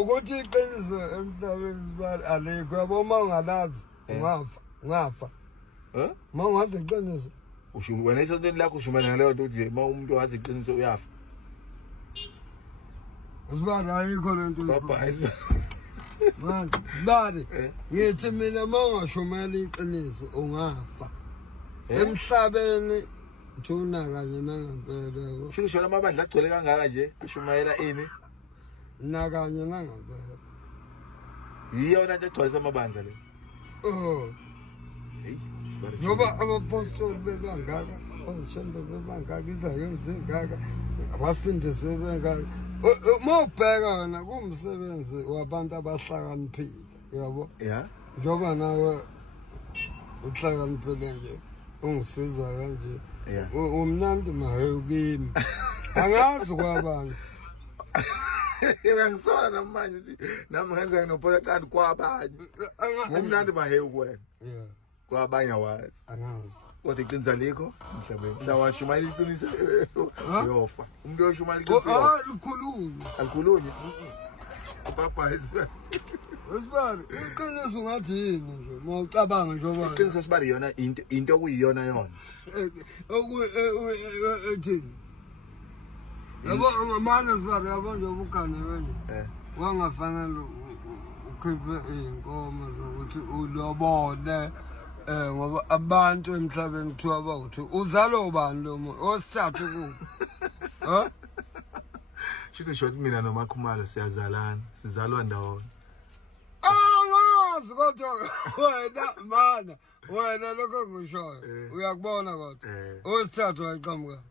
ukuthi iqiniso emhlabeni sibali alikho yabo uma ungalazi ungafa uma ungazi iqiniso usho wena isonto lakho ushumana ngaleyo nto nje uma umuntu wazi iqiniso uyafa usibali ayikho lento baba manje bari ngithi mina uma ungashumela iqiniso ungafa emhlabeni thuna kanye nangempela yabo sho shona amabandla agcwele kangaka nje ashumayela ini nakanye nangempela yiyona nto egcwalisa amabandla le hey ngoba abapostoli bebangaka oshembe bebangaka izayenze ngaka abasindiswe bengaka uma ubheka wena kumsebenzi wabantu abahlakaniphile yabo njoba nawe uhlakaniphile nje ungisiza kanje umnandi mahewu kimi angazi kwabanye uyangisola namanje uthi nami ngenza nginophola candi kwabanye ngumnandi mahewu kuwena kwabanye awazi angazi kodwa iqiniso alikho emhlabeni hlawashumayela iqiniso uyofa umuntu oyoshumayela iqiniso alikhulunywe baba Wesibali iqiniso ngathi yini nje mawucabanga njengoba iqiniso sibali yona into okuyiyona yona ethini yabo manje sibali yabo nje ubugane wenje wangafanele ukhiphe inkomo zokuthi ulobole ngoba abantu emhlabeni kuthiwa bawuthi uzalo ubani lo muntu osithathu kuphi Shito shot mina noMakhumalo siyazalana sizalwa ndawonye angazi kodwa wena lokho ngishoyo uyakubona kodwa osithathu wayiqhamuka